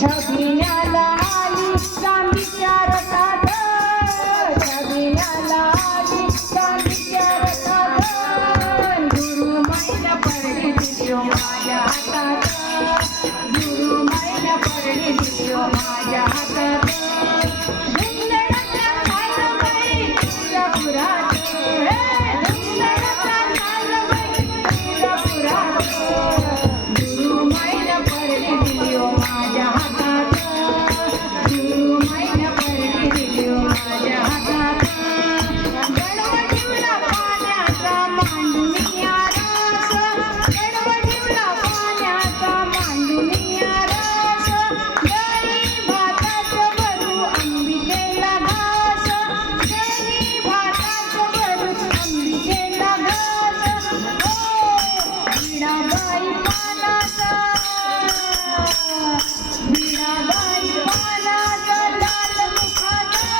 छबिन्याला आली चांदीच्या रथात, छबिन्याला आली चांदीच्या रथात, गुरुमाईला परडी दिली ओ माझ्या हातात, गुरुमाईला परडी दिली ओ माझ्या हातात. धुंदळाचा नालबाई तुळजापुरात, धुंदळाचा नालबाई तुळजापुरात, गुरुमाईला परडी दिली ओ माझ्या हातात, गुरुमाईला परडी दिली ओ माझ्या हातात. गडवडीवला पाण्याचा मांडुनिया रस, गडवडीवला पाण्याचा मांडुनिया रस, दही भाताचं भरू अंबिकेला घास, दही भाताचं भरू अंबिकेला घास. वीणाबाई पानाचा, वीणाबाई पानाचा लाल मुखाचा,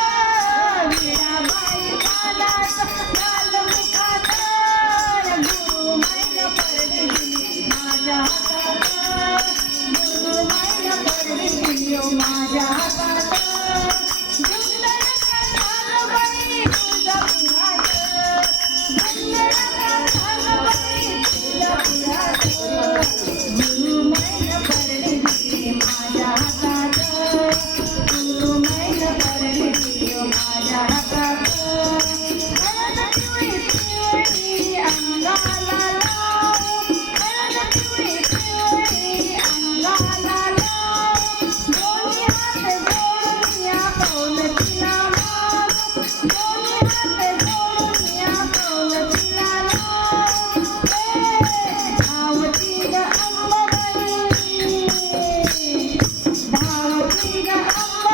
वीणाबाई पानाचा लाल मुखाचा, गुरुमाईला परडी दिली माझ्या हातात, गुरुमाईला परडी दिली ओ माझ्या हातात. धुंदळाचा नालबाई तुळजापुरात, धुंदळाचा नालबाई तुळजापुरात, गुरुमाईला परडी दिली माझ्या हातात, गुरुमाईला परडी दिली ओ माझ्या हातात. हळद पिवळी पिवळी अंगाला लाव, हळद पिवळी पिवळी अंगाला लाव, दोन्ही हात जोडून या कौलतीला लाव, दोन्ही हात जोडून या कौलतीला लाव. धावती ग अंबाबाई, धावती ग अंबाबाई,